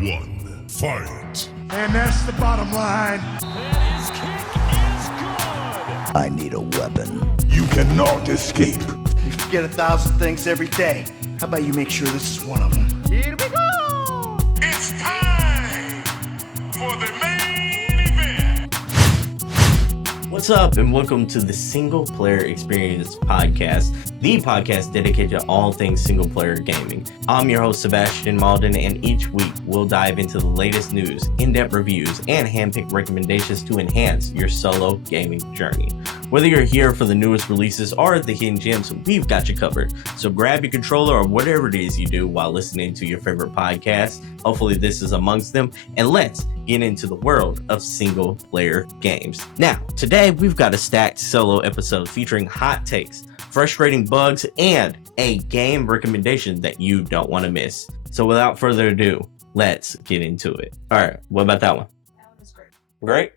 one, fight. And that's the bottom line. And his kick is good. I need a weapon. You cannot escape. You forget 1,000 things every day. How about you make sure this is one of them? Here we go. It's time for the main event. What's up, and welcome to the Single Player Experience Podcast, the podcast dedicated to all things single player gaming. I'm your host, Sebastion, and each week we'll dive into the latest news, in-depth reviews, and handpicked recommendations to enhance your solo gaming journey. Whether you're here for the newest releases or the hidden gems, we've got you covered. So grab your controller or whatever it is you do while listening to your favorite podcast. Hopefully this is amongst them, and let's get into the world of single player games. Now, today we've got a stacked solo episode featuring hot takes, frustrating bugs, and a game recommendation that you don't want to miss. So without further ado, let's get into it. All right, what about that one? That one was great. Great.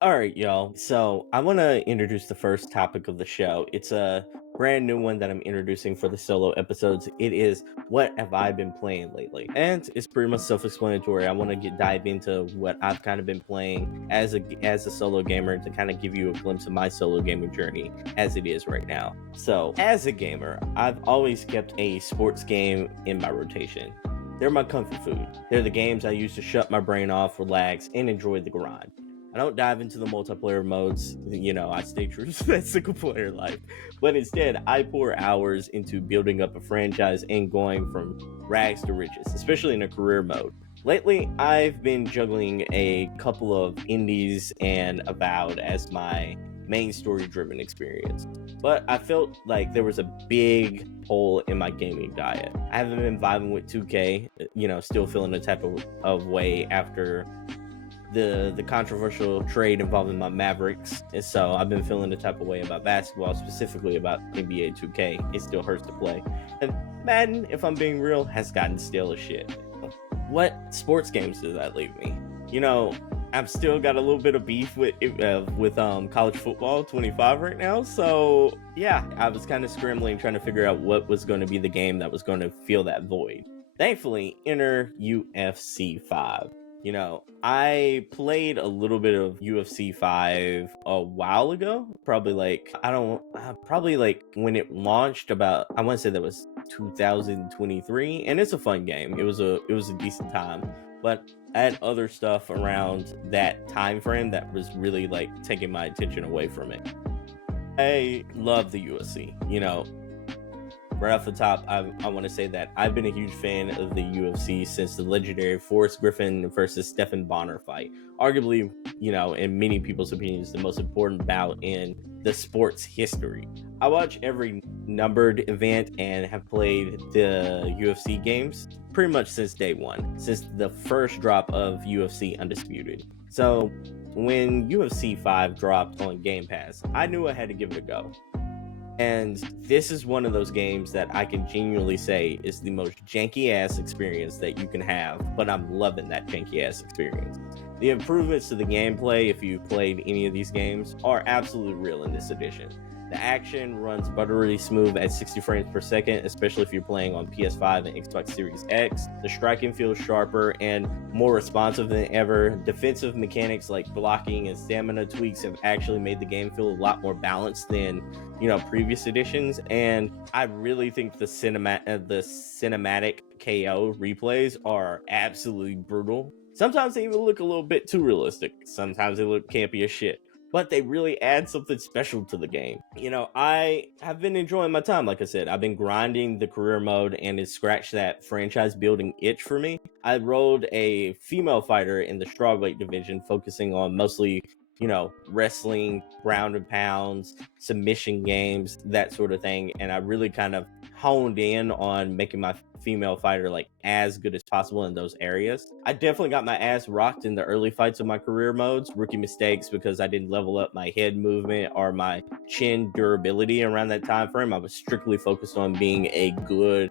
All right, y'all. So I want to introduce the first topic of the show. It's a brand new one that I'm introducing for the solo episodes. It is, what have I been playing lately? And it's pretty much self-explanatory. I want to dive into what I've kind of been playing as a solo gamer to kind of give you a glimpse of my solo gaming journey as it is right now. So as a gamer, I've always kept a sports game in my rotation. They're my comfort food. They're the games I use to shut my brain off, relax, and enjoy the grind. I don't dive into the multiplayer modes, I stay true to that single player life, but instead I pour hours into building up a franchise and going from rags to riches, especially in a career mode. Lately, I've been juggling a couple of indies and Avowed as my main story-driven experience, but I felt like there was a big hole in my gaming diet. I haven't been vibing with 2K, still feeling the type of way after the controversial trade involving my Mavericks, and so I've been feeling the type of way about basketball, specifically about NBA 2K. It still hurts to play. And Madden, if I'm being real, has gotten stale as shit. What sports games does that leave me? I've still got a little bit of beef with college football 25 right now, so yeah, I was kind of scrambling, trying to figure out what was going to be the game that was going to fill that void. Thankfully, enter UFC 5. I played a little bit of UFC 5 a while ago, probably when it launched, about, I want to say that was 2023, and it's a fun game. It was a decent time, but I had other stuff around that time frame that was really taking my attention away from it. I love the UFC, Right off the top, I want to say that I've been a huge fan of the UFC since the legendary Forrest Griffin versus Stephen Bonner fight. Arguably, in many people's opinions, the most important bout in the sport's history. I watch every numbered event and have played the UFC games pretty much since day one, since the first drop of UFC Undisputed. So when UFC 5 dropped on Game Pass, I knew I had to give it a go. And this is one of those games that I can genuinely say is the most janky-ass experience that you can have, but I'm loving that janky-ass experience. The improvements to the gameplay, if you've played any of these games, are absolutely real in this edition. The action runs buttery smooth at 60 frames per second, especially if you're playing on PS5 and Xbox Series X. The striking feels sharper and more responsive than ever. Defensive mechanics like blocking and stamina tweaks have actually made the game feel a lot more balanced than, previous editions. And I really think the cinematic KO replays are absolutely brutal. Sometimes they even look a little bit too realistic. Sometimes they look campy as shit. But they really add something special to the game. I have been enjoying my time. Like I said, I've been grinding the career mode, and it scratched that franchise building itch for me. I rolled a female fighter in the strawweight division, focusing on mostly, wrestling, ground and pounds, submission games, that sort of thing. And I really kind of honed in on making my female fighter as good as possible in those areas. I definitely got my ass rocked in the early fights of my career modes, rookie mistakes because I didn't level up my head movement or my chin durability around that time frame. I was strictly focused on being a good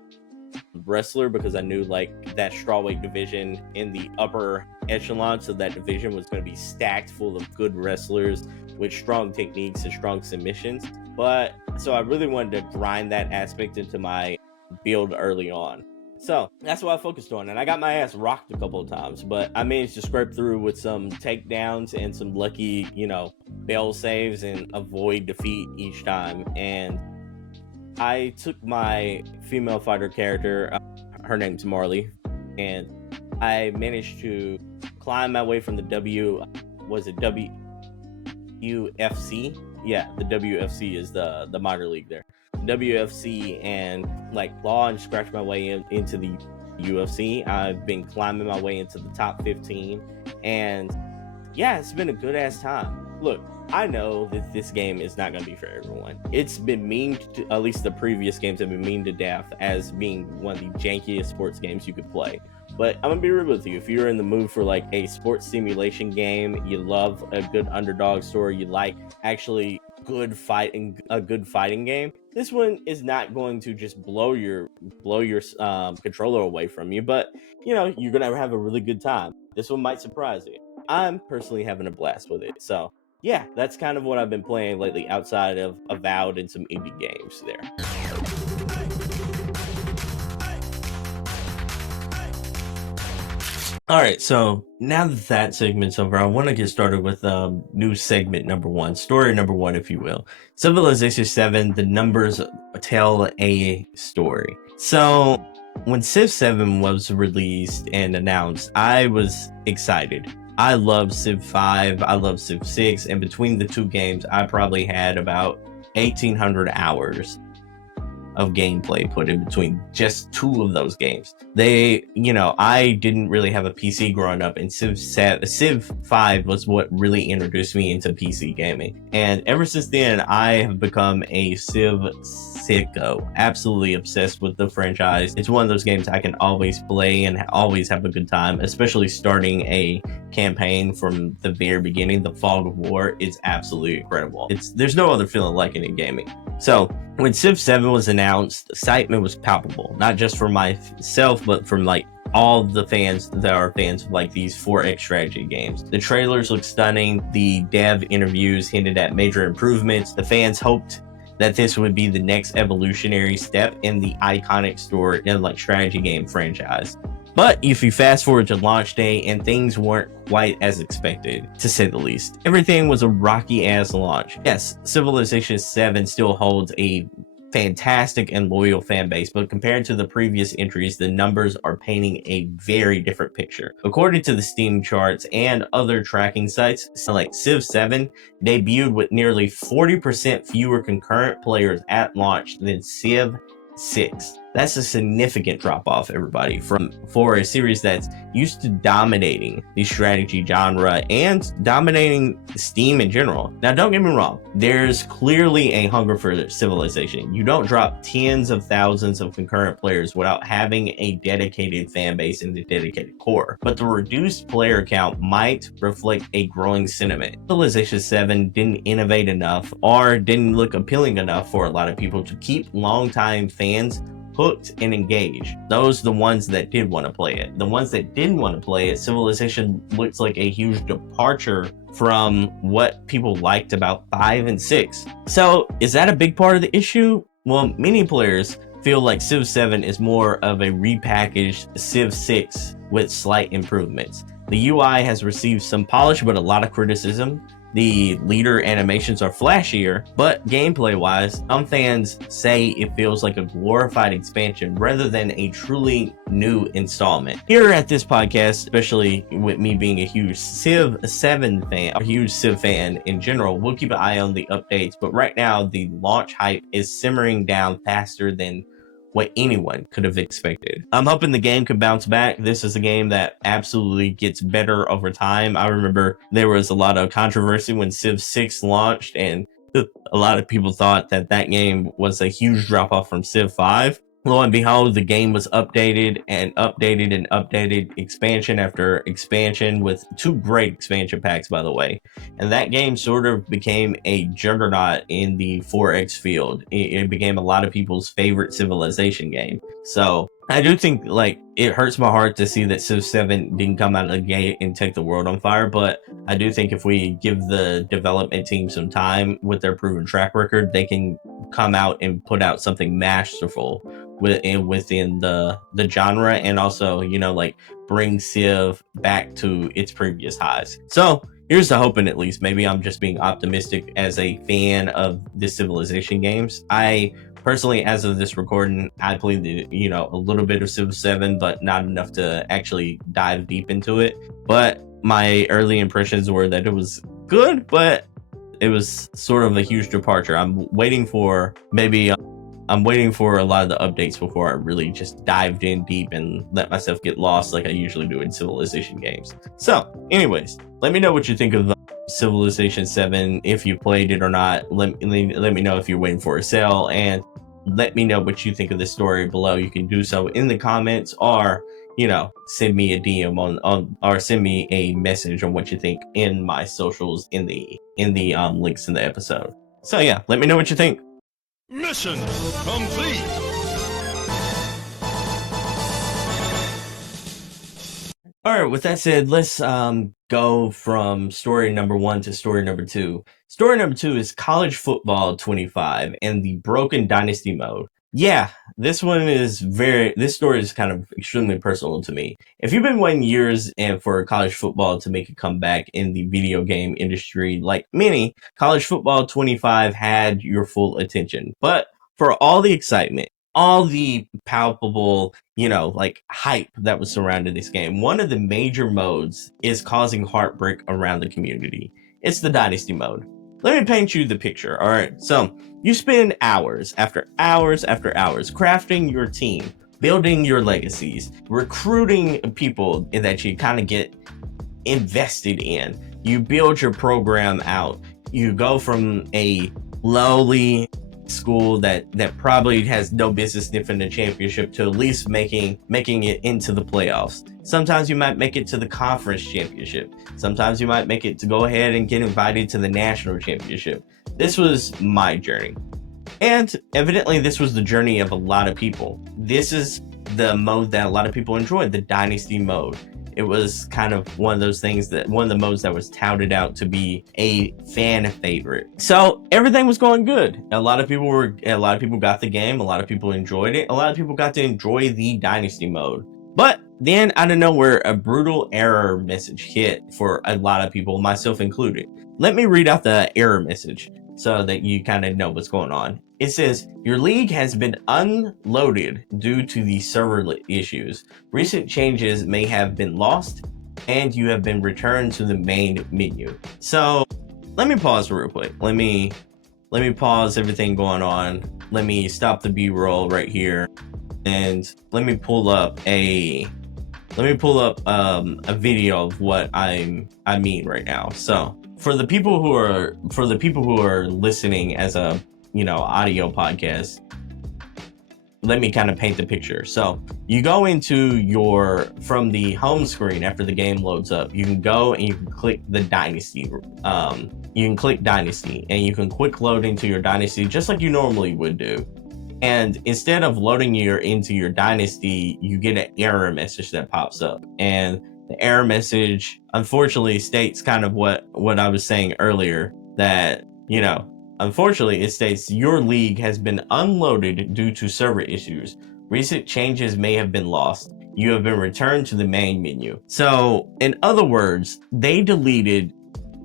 wrestler because I knew that strawweight division in the upper echelons of that division was going to be stacked full of good wrestlers with strong techniques and strong submissions. But so I really wanted to grind that aspect into my build early on. So that's what I focused on, and I got my ass rocked a couple of times, but I managed to scrape through with some takedowns and some lucky, bail saves and avoid defeat each time. And I took my female fighter character, her name's Marley, and I managed to climb my way from the WFC? Yeah, the WFC is the minor league there. WFC, and claw and scratch my way into the UFC. I've been climbing my way into the top 15, and yeah, it's been a good ass time. Look, I know that this game is not going to be for everyone. It's been memed to, at least the previous games have been memed to death as being one of the jankiest sports games you could play. But I'm gonna be real with you. If you're in the mood for a sports simulation game, you love a good underdog story, you like actually a good fighting game, this one is not going to just blow your controller away from you, but you're gonna have a really good time. This one might surprise you. I'm personally having a blast with it. So yeah, that's kind of what I've been playing lately outside of Avowed and some indie games there. All right, so now that segment's over, I want to get started with new segment number one, story number one, if you will. Civilization VII, the numbers tell a story. So when Civ 7 was released and announced, I was excited. I love Civ 5, I love Civ 6, and between the two games, I probably had about 1,800 hours of gameplay put in between just two of those games. I didn't really have a PC growing up, and Civ 5 was what really introduced me into PC gaming. And ever since then, I have become a Civ sicko, absolutely obsessed with the franchise. It's one of those games I can always play and always have a good time, especially starting a campaign from the very beginning. The Fog of War is absolutely incredible. There's no other feeling like it in gaming. So when Civ 7 was announced, excitement was palpable, not just for myself, but from all the fans that are fans of these 4X strategy games. The trailers looked stunning. The dev interviews hinted at major improvements. The fans hoped that this would be the next evolutionary step in the iconic story in strategy game franchise. But if you fast forward to launch day, and things weren't quite as expected, to say the least. Everything was a rocky ass launch. Yes, Civilization VII still holds a fantastic and loyal fan base, but compared to the previous entries, the numbers are painting a very different picture. According to the Steam charts and other tracking sites, Civ 7 debuted with nearly 40% fewer concurrent players at launch than Civ 6. That's a significant drop off, everybody, for a series that's used to dominating the strategy genre and dominating Steam in general. Now, don't get me wrong, there's clearly a hunger for Civilization. You don't drop tens of thousands of concurrent players without having a dedicated fan base and a dedicated core. But the reduced player count might reflect a growing sentiment. Civilization 7 didn't innovate enough or didn't look appealing enough for a lot of people to keep longtime fans hooked and engaged. Those are the ones that did want to play it. The ones that didn't want to play it, Civilization looks like a huge departure from what people liked about 5 and 6. So is that a big part of the issue? Well, many players feel like Civ 7 is more of a repackaged Civ 6 with slight improvements. The UI has received some polish, but a lot of criticism. The leader animations are flashier, but gameplay-wise, some fans say it feels like a glorified expansion rather than a truly new installment. Here at this podcast, especially with me being a huge Civ 7 fan, a huge Civ fan in general, we'll keep an eye on the updates, but right now the launch hype is simmering down faster than what anyone could have expected. I'm hoping the game could bounce back. This is a game that absolutely gets better over time. I remember there was a lot of controversy when Civ 6 launched, and a lot of people thought that game was a huge drop off from Civ 5. Lo and behold, the game was updated and updated and updated, expansion after expansion, with 2 great expansion packs, by the way. And that game sort of became a juggernaut in the 4X field. It became a lot of people's favorite Civilization game. So I do think it hurts my heart to see that Civ 7 didn't come out of the gate and take the world on fire, but I do think if we give the development team some time with their proven track record, they can come out and put out something masterful within the genre, and also, you know, like bring Civ back to its previous highs. So here's the hoping, at least. Maybe I'm just being optimistic as a fan of the Civilization games. I personally, as of this recording, I played a little bit of Civ 7, but not enough to actually dive deep into it. But my early impressions were that it was good, but it was sort of a huge departure. I'm waiting for a lot of the updates before I really just dived in deep and let myself get lost like I usually do in Civilization games. So, anyways, let me know what you think of Civilization 7, if you played it or not. Let me know if you're waiting for a sale, and let me know what you think of the story below. You can do so in the comments, or send me a DM on or send me a message on what you think in my socials in the links in the episode. So yeah, let me know what you think. Mission complete. All right, with that said, let's go from story number 1 to story number 2. Story number 2 is College Football 25 and the Broken Dynasty Mode. Yeah, this story is kind of extremely personal to me. If you've been waiting years and for college football to make a comeback in the video game industry, like many, College Football 25 had your full attention. But for all the excitement, all the palpable, hype that was surrounding this game, one of the major modes is causing heartbreak around the community. It's the Dynasty Mode. Let me paint you the picture, all right? So, you spend hours after hours after hours crafting your team, building your legacies, recruiting people that you kind of get invested in. You build your program out. You go from a lowly school that probably has no business sniffing the championship to at least making it into the playoffs. Sometimes you might make it to the conference championship. Sometimes you might make it to go ahead and get invited to the national championship. This was my journey. And evidently this was the journey of a lot of people. This is the mode that a lot of people enjoyed, the Dynasty Mode. It was kind of one of the modes that was touted out to be a fan favorite. So everything was going good. A lot of people got the game. A lot of people enjoyed it. A lot of people got to enjoy the Dynasty Mode. But then out of nowhere, a brutal error message hit for a lot of people, myself included. Let me read out the error message so that you kind of know what's going on. It says, your league has been unloaded due to the server issues. Recent changes may have been lost, and you have been returned to the main menu. So let me pause real quick. Let me pause everything going on. Let me stop the B-roll right here, and let me pull up a video of what I mean right now. So for the people who are listening as a audio podcast, let me kind of paint the picture. So you go into from the home screen after the game loads up, you can go and you can click the Dynasty. You can click Dynasty and you can quick load into your Dynasty just like you normally would do. And instead of loading into your Dynasty, you get an error message that pops up. And the error message, unfortunately, states kind of what I was saying earlier, that, unfortunately, it states your league has been unloaded due to server issues. Recent changes may have been lost. You have been returned to the main menu. So, in other words, they deleted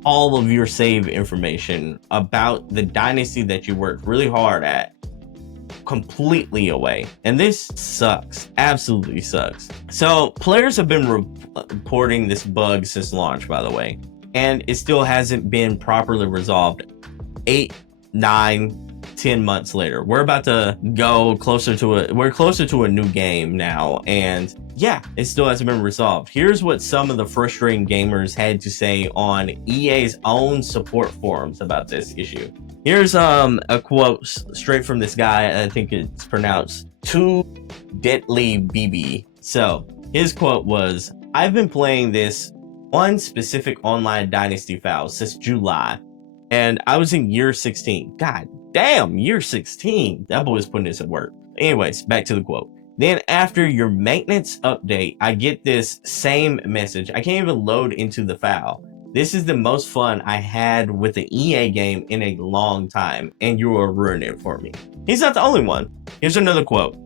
all of your save information about the Dynasty that you worked really hard at completely away. And this sucks. Absolutely sucks. So, players have been reporting this bug since launch, by the way, and it still hasn't been properly resolved. 8, 9, 10 months later, we're about to go closer to a new game now, and yeah, it still hasn't been resolved. Here's what some of the frustrating gamers had to say on EA's own support forums about this issue. Here's a quote straight from this guy. I think it's pronounced Too Deadly BB. So his quote was, I've been playing this one specific online Dynasty file since July, and I was in year 16. God damn, year 16. That boy's putting this at work. Anyways, back to the quote. Then after your maintenance update, I get this same message. I can't even load into the file. This is the most fun I had with an EA game in a long time, and you will ruin it for me. He's not the only one. Here's another quote.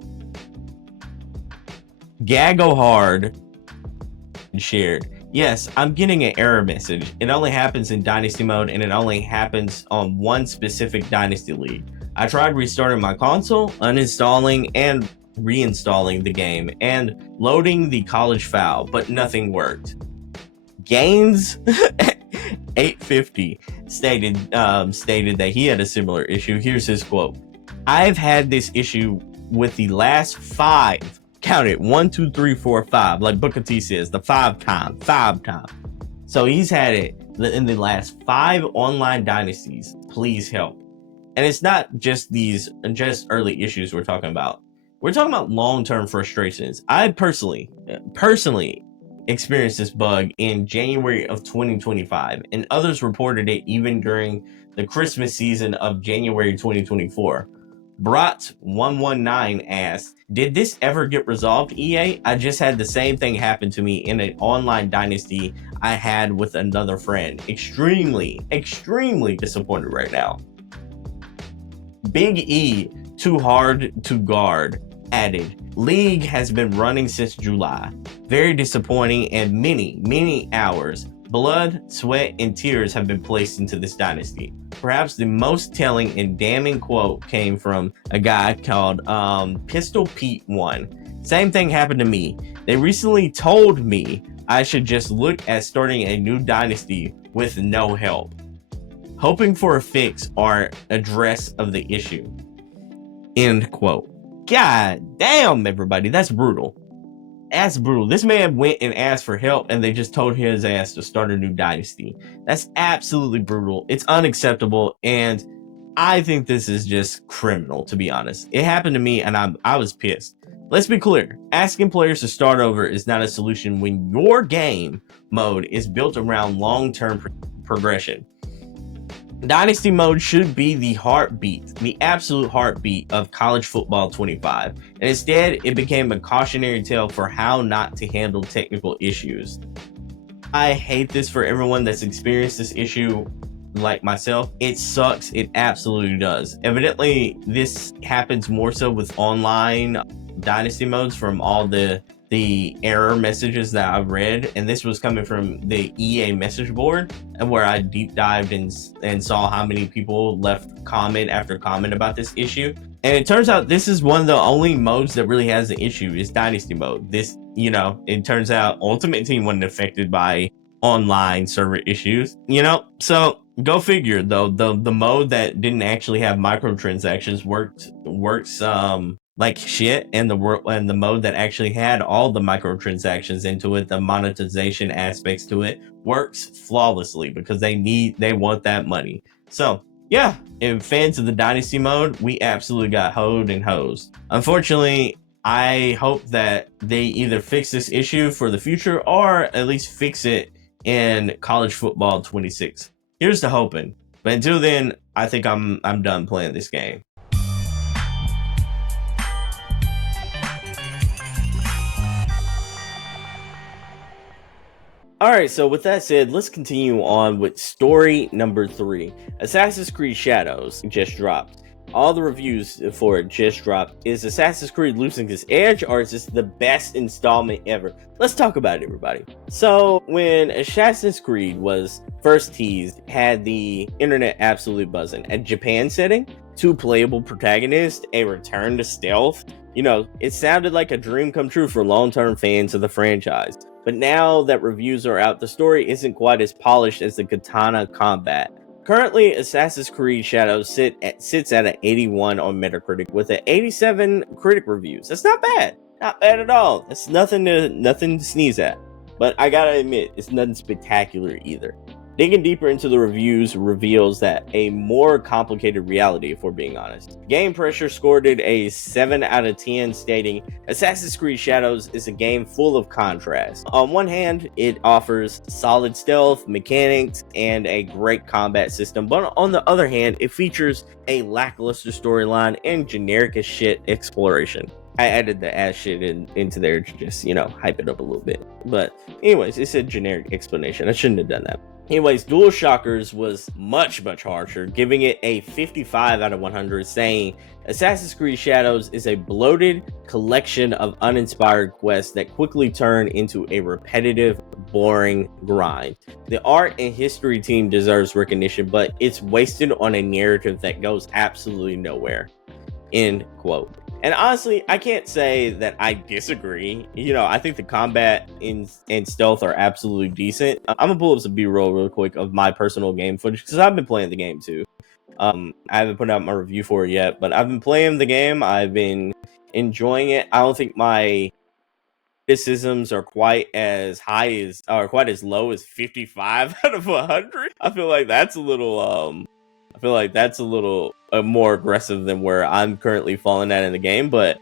Gaggle hard shared. Yes, I'm getting an error message. It only happens in Dynasty Mode, and it only happens on one specific Dynasty League. I tried restarting my console, uninstalling and reinstalling the game, and loading the college file, but nothing worked. Gaines 850 stated that he had a similar issue. Here's his quote. I've had this issue with the last 5. Count it, 1, 2, 3, 4, 5. Like Booker T says, the 5 time. So he's had it in the last 5 online dynasties. Please help. And it's not just early issues we're talking about. We're talking about long-term frustrations. I personally experienced this bug in January of 2025, and others reported it even during the Christmas season of January 2024. Brat119 asked, did this ever get resolved, EA? I just had the same thing happen to me in an online dynasty I had with another friend. Extremely disappointed right now. Big E, too hard to guard, added, League has been running since July. Very disappointing, and many hours, blood, sweat, and tears have been placed into this dynasty. Perhaps the most telling and damning quote came from a guy called Pistol Pete 1. Same thing happened to me. They recently told me I should just look at starting a new dynasty with no help, hoping for a fix or address of the issue. End quote. God damn, everybody, that's brutal. That's brutal. This man went and asked for help, and they just told his ass to start a new dynasty. That's absolutely brutal. It's unacceptable, and I think this is just criminal, to be honest. It happened to me, and I was pissed. Let's be clear. Asking players to start over is not a solution when your game mode is built around long-term progression. Dynasty Mode should be the heartbeat, the absolute heartbeat of college football 25, and instead it became a cautionary tale for how not to handle technical issues. I hate this for everyone that's experienced this issue like myself. It sucks, it absolutely does. Evidently, this happens more so with online Dynasty Modes from all the error messages that I read, and this was coming from the EA message board, and where I deep dived and saw how many people left comment after comment about this issue. And it turns out this is one of the only modes that really has an issue is Dynasty Mode. This, it turns out Ultimate Team wasn't affected by online server issues, so go figure. Though the mode that didn't actually have microtransactions works like shit, and the mode that actually had all the microtransactions into it, the monetization aspects to it, works flawlessly because they want that money. So yeah, if fans of the Dynasty Mode, we absolutely got hoed and hosed. Unfortunately, I hope that they either fix this issue for the future or at least fix it in college football 26. Here's to hoping. But until then, I think I'm done playing this game. Alright, so with that said, let's continue on with story number 3. Assassin's Creed Shadows just dropped. All the reviews for it just dropped. Is Assassin's Creed losing its edge, or is this the best installment ever? Let's talk about it, everybody. So, when Assassin's Creed was first teased, had the internet absolutely buzzing. A Japan setting, 2 playable protagonists, a return to stealth. It sounded like a dream come true for long-term fans of the franchise. But now that reviews are out, the story isn't quite as polished as the katana combat. Currently, Assassin's Creed Shadows sits at an 81 on Metacritic with an 87 critic reviews. That's not bad. Not bad at all. That's nothing to sneeze at. But I gotta admit, it's nothing spectacular either. Digging deeper into the reviews reveals that a more complicated reality, if we're being honest. Game Pressure scored it a 7 out of 10, stating, Assassin's Creed Shadows is a game full of contrast. On one hand, it offers solid stealth, mechanics, and a great combat system, but on the other hand, it features a lackluster storyline and generic as shit exploration. I added the ass shit into there to just, hype it up a little bit. But anyways, it's a generic explanation. I shouldn't have done that. Anyways, Dual Shockers was much harsher, giving it a 55 out of 100, saying Assassin's Creed Shadows is a bloated collection of uninspired quests that quickly turn into a repetitive, boring grind. The art and history team deserves recognition, but it's wasted on a narrative that goes absolutely nowhere. End quote. And honestly, I can't say that I disagree. I think the combat and stealth are absolutely decent. I'm gonna pull up some B-roll real quick of my personal game footage because I've been playing the game too. I haven't put out my review for it yet, but I've been playing the game. I've been enjoying it. I don't think my criticisms are quite as low as 55 out of 100. I feel like that's a little more aggressive than where I'm currently falling at in the game, but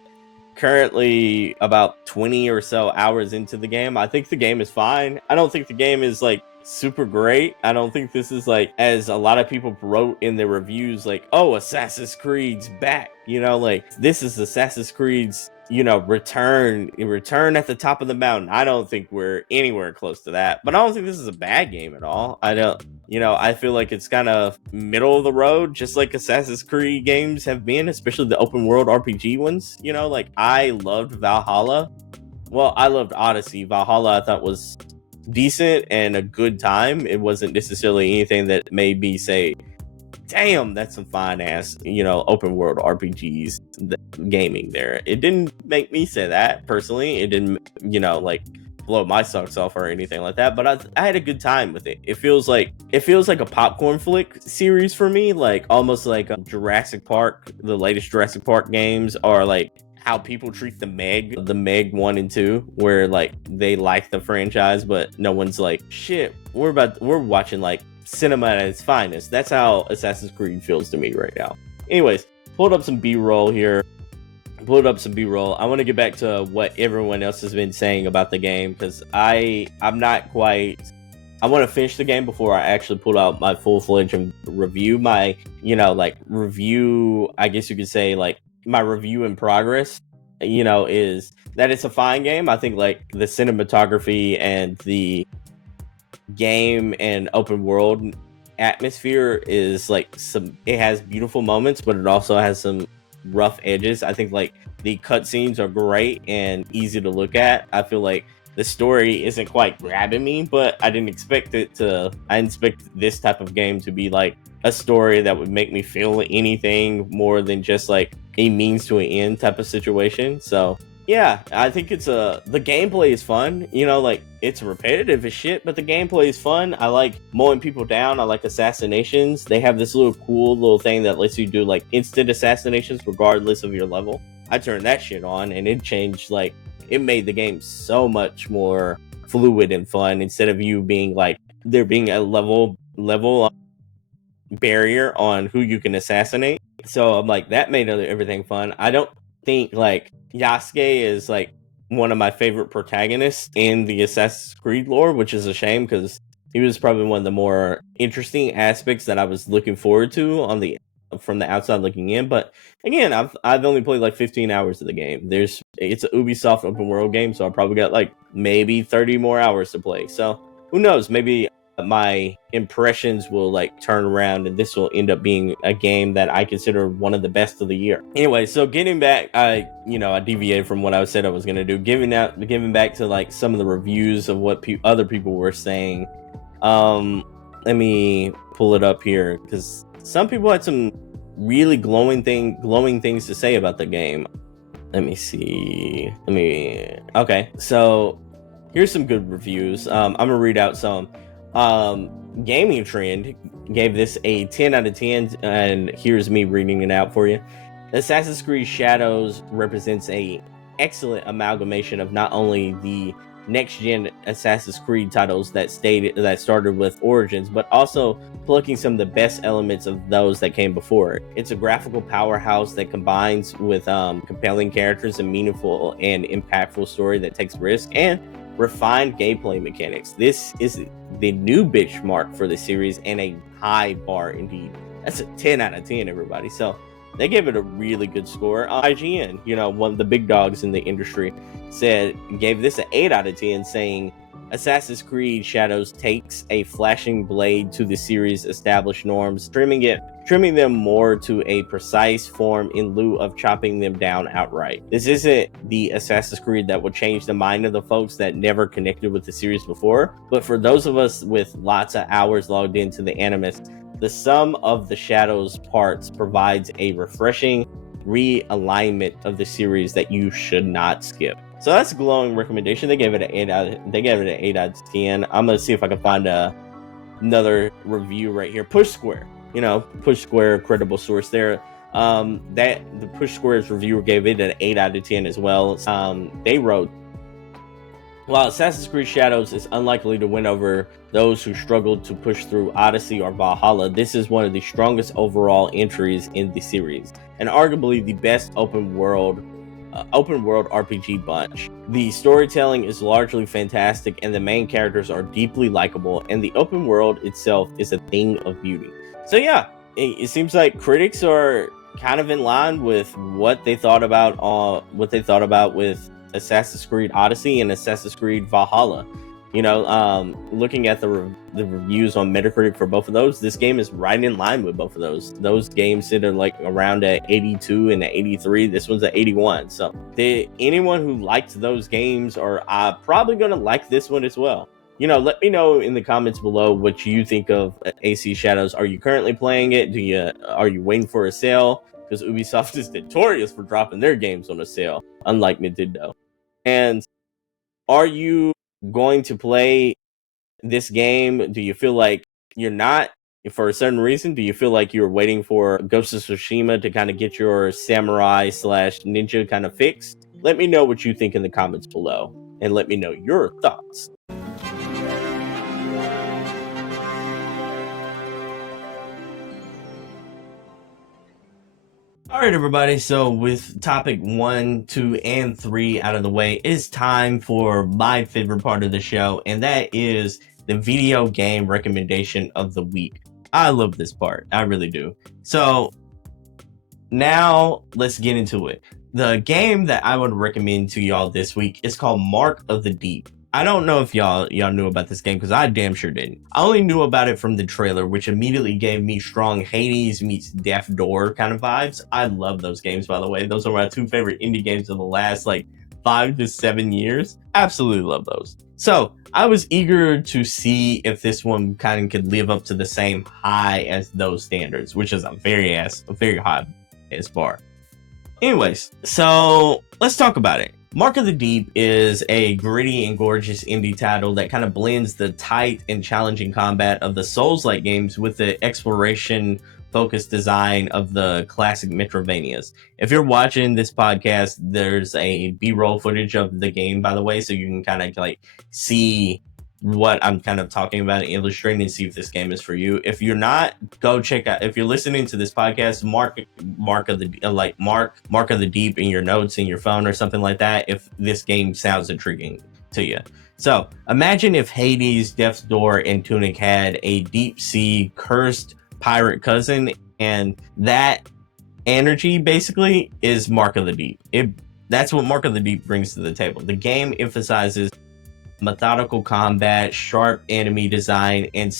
currently about 20 or so hours into the game, I think the game is fine. I don't think the game is like super great. I don't think this is like, as a lot of people wrote in their reviews, like, oh, Assassin's Creed's back, like this is Assassin's Creed's return at the top of the mountain. I don't think we're anywhere close to that, but I don't think this is a bad game at all. I feel like it's kind of middle of the road, just like Assassin's Creed games have been, especially the open world RPG ones. Like I loved Valhalla. Well, I loved Odyssey. Valhalla I thought was decent and a good time. It wasn't necessarily anything that made me say, damn, that's some fine ass, open world RPGs gaming there. It didn't make me say that personally. It didn't, like blow my socks off or anything like that, but I had a good time with it. It feels like a popcorn flick series for me, like almost like Jurassic Park. The latest Jurassic Park games are like how people treat the Meg 1 and 2, where like they like the franchise, but no one's like, shit, we're watching like cinema at its finest. That's how Assassin's Creed feels to me right now. Anyways, pulled up some B-roll here. I want to get back to what everyone else has been saying about the game, because I'm not quite. I want to finish the game before I actually pull out my full-fledged review. My review, I guess you could say, like my review in progress, is that it's a fine game. I think like the cinematography and the game and open world atmosphere is like it has beautiful moments, but it also has some rough edges. I think like the cutscenes are great and easy to look at. I feel like the story isn't quite grabbing me, but I didn't expect this type of game to be like a story that would make me feel anything more than just like a means to an end type of situation. So yeah, I think the gameplay is fun. Like it's repetitive as shit, but the gameplay is fun. I like mowing people down. I like assassinations. They have this cool little thing that lets you do like instant assassinations regardless of your level. I turned that shit on and it changed, like it made the game so much more fluid and fun, instead of you being like there being a level barrier on who you can assassinate. So I'm like, that made everything fun. I don't think like Yasuke is like one of my favorite protagonists in the Assassin's Creed lore, which is a shame because he was probably one of the more interesting aspects that I was looking forward to from the outside looking in. But again, I've only played like 15 hours of the game. It's an Ubisoft open world game, so I probably got like maybe 30 more hours to play. So who knows? Maybe my impressions will like turn around and this will end up being a game that I consider one of the best of the year. Anyway, so getting back, I deviated from what I said I was going to do, giving back to like some of the reviews of what other people were saying. Let me pull it up here because some people had some really glowing things to say about the game. Let me see. Okay, so here's some good reviews. I'm gonna read out some. Gaming Trend gave this a 10 out of 10, and here's me reading it out for you. Assassin's Creed Shadows represents a excellent amalgamation of not only the next-gen Assassin's Creed titles that started with Origins, but also plucking some of the best elements of those that came before it. It's a graphical powerhouse that combines with compelling characters, and meaningful and impactful story that takes risk, and refined gameplay mechanics. This is the new benchmark for the series and a high bar indeed. That's a 10 out of 10, everybody. So they gave it a really good score. IGN, one of the big dogs in the industry, gave this an 8 out of 10, saying Assassin's Creed Shadows takes a flashing blade to the series' established norms, trimming them more to a precise form in lieu of chopping them down outright. This isn't the Assassin's Creed that will change the mind of the folks that never connected with the series before, but for those of us with lots of hours logged into the Animus, the sum of the Shadows parts provides a refreshing realignment of the series that you should not skip. So that's a glowing recommendation. They gave it an 8 out of 10. I'm gonna see if I can find another review right here. Push Square, Push Square, credible source there. That the Push Square's reviewer gave it an 8 out of 10 as well. They wrote, while Assassin's Creed Shadows is unlikely to win over those who struggled to push through Odyssey or Valhalla, this is one of the strongest overall entries in the series, and arguably the best open world RPG bunch. The storytelling is largely fantastic, and the main characters are deeply likable, and the open world itself is a thing of beauty. So yeah, it seems like critics are kind of in line with what they thought about with Assassin's Creed Odyssey and Assassin's Creed Valhalla. Looking at the reviews on Metacritic for both of those, this game is right in line with both of those. Those games sit at like around at 82 and 83. This one's at 81. So anyone who liked those games are probably going to like this one as well. Let me know in the comments below what you think of AC Shadows. Are you currently playing it? Are you waiting for a sale? Because Ubisoft is notorious for dropping their games on a sale, unlike Nintendo. And are you going to play this game? Do you feel like you're not for a certain reason? Do you feel like you're waiting for Ghost of Tsushima to kind of get your samurai / ninja kind of fixed? Let me know what you think in the comments below, and let me know your thoughts. All right, everybody. So with topic 1, 2, and 3 out of the way, it's time for my favorite part of the show, and that is the video game recommendation of the week. I love this part. I really do. So now let's get into it. The game that I would recommend to y'all this week is called Mark of the Deep. I don't know if y'all knew about this game, because I damn sure didn't. I only knew about it from the trailer, which immediately gave me strong Hades meets Death Door kind of vibes. I love those games, by the way. Those are my 2 favorite indie games of the last 5 to 7 years. Absolutely love those. So I was eager to see if this one kind of could live up to the same high as those standards, which is a very high as bar. Anyways, so let's talk about it. Mark of the Deep is a gritty and gorgeous indie title that kind of blends the tight and challenging combat of the Souls-like games with the exploration-focused design of the classic Metroidvanias. If you're watching this podcast, there's a B-roll footage of the game, by the way, so you can kind of see what I'm kind of talking about and illustrating and see if this game is for you. If you're not, go check out. If you're listening to this podcast, mark of the Deep in your notes in your phone or something like that if this game sounds intriguing to you. So imagine if Hades, Death's Door, and Tunic had a deep sea cursed pirate cousin, and that energy basically is Mark of the Deep. That's what Mark of the Deep brings to the table. The game emphasizes methodical combat, sharp enemy design, and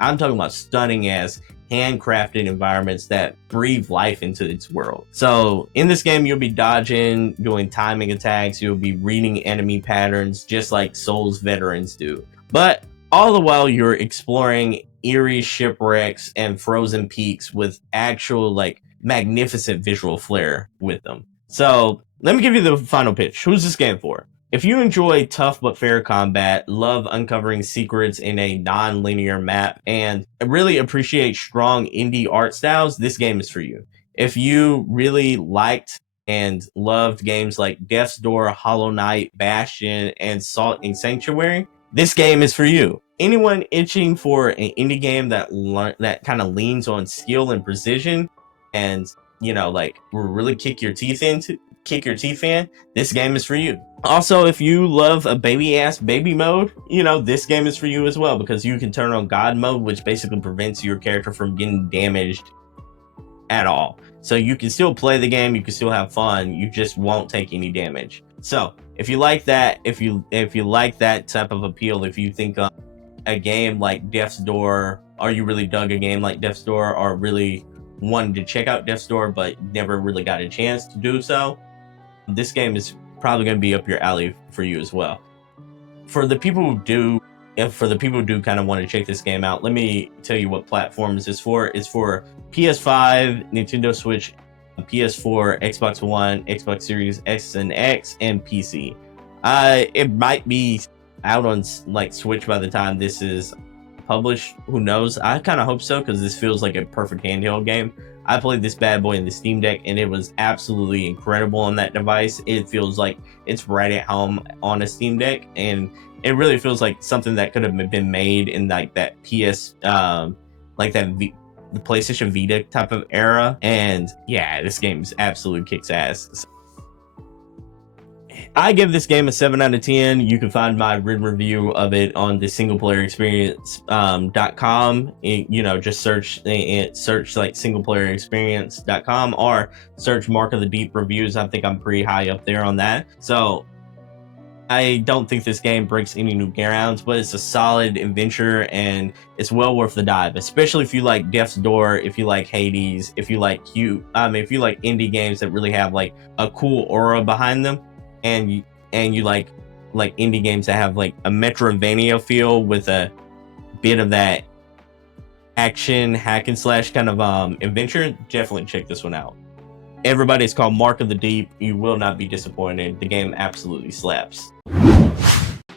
I'm talking about stunning as handcrafted environments that breathe life into its world. So in this game, you'll be dodging, doing timing attacks, you'll be reading enemy patterns just like Souls veterans do. But all the while you're exploring eerie shipwrecks and frozen peaks with actual magnificent visual flair with them. So let me give you the final pitch. Who's this game for? If you enjoy tough but fair combat, love uncovering secrets in a non-linear map, and really appreciate strong indie art styles, this game is for you. If you really liked and loved games like Death's Door, Hollow Knight, Bastion, and Salt and Sanctuary, this game is for you. Anyone itching for an indie game that kind of leans on skill and precision and, will really kick your teeth in, this game is for you. Also, if you love a baby mode, this game is for you as well, because you can turn on God mode, which basically prevents your character from getting damaged at all. So you can still play the game, you can still have fun, you just won't take any damage. So if you like that, if you like that type of appeal, if you think a game like Death's Door, or you really dug a game like Death's Door, or really wanted to check out Death's Door but never really got a chance to do so, this game is probably going to be up your alley for you as well. For the people who do kind of want to check this game out, let me tell you what platforms it's for. It's for PS5, Nintendo Switch, PS4, Xbox One, Xbox Series X and X, and PC. It might be out on like Switch by the time this is published. Who knows? I kind of hope so, because this feels like a perfect handheld game. I played this bad boy in the Steam Deck, and it was absolutely incredible on that device. It feels like it's right at home on a Steam Deck, and it really feels like something that could have been made in like that the PlayStation Vita type of era. And yeah, this game absolutely kicks ass. I give this game a 7 out of 10. You can find my written review of it on the singleplayerexperience.com. Just search like singleplayerexperience.com, or search Mark of the Deep reviews. I think I'm pretty high up there on that. So I don't think this game breaks any new grounds, but it's a solid adventure, and it's well worth the dive, especially if you like Death's Door, if you like Hades, if you like indie games that really have like a cool aura behind them, and you like indie games that have like a Metroidvania feel with a bit of that action hack and slash kind of adventure. Definitely check this one out. Everybody, it's called Mark of the Deep. You will not be disappointed. The game absolutely slaps.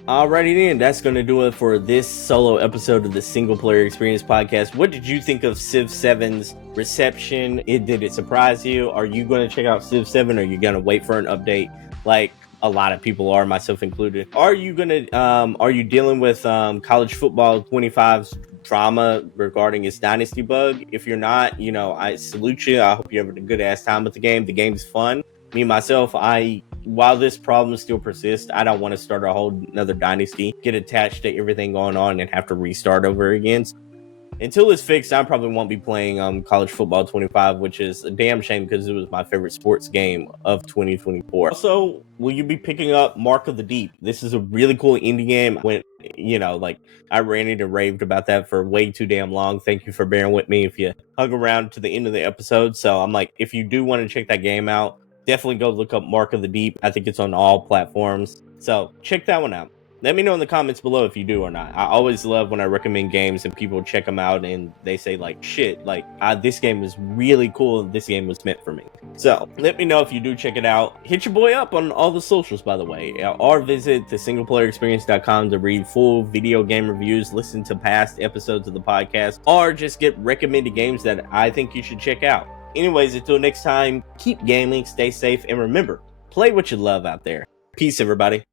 Alrighty then, that's going to do it for this solo episode of the Single Player Experience podcast. What did you think of Civ 7's reception? Did it surprise you? Are you going to check out Civ 7, or are you going to wait for an update like a lot of people are, myself included? Are you dealing with college football 25's drama regarding its Dynasty bug? If you're not, I salute you. I hope you're having a good ass time with the game. The game's fun. Me myself, while this problem still persists, I don't want to start a whole another Dynasty, get attached to everything going on, and have to restart over again. Until it's fixed, I probably won't be playing college football 25, which is a damn shame, because it was my favorite sports game of 2024. Also, will you be picking up Mark of the Deep? This is a really cool indie game. I ranted and raved about that for way too damn long. Thank you for bearing with me if you hung around to the end of the episode. So I'm like, if you do want to check that game out, definitely go look up Mark of the Deep. I think it's on all platforms. So check that one out. Let me know in the comments below if you do or not. I always love when I recommend games and people check them out and they say like, shit, like this game is really cool. This game was meant for me. So let me know if you do check it out. Hit your boy up on all the socials, by the way, or visit thesingleplayerexperience.com to read full video game reviews, listen to past episodes of the podcast, or just get recommended games that I think you should check out. Anyways, until next time, keep gaming, stay safe, and remember, play what you love out there. Peace, everybody.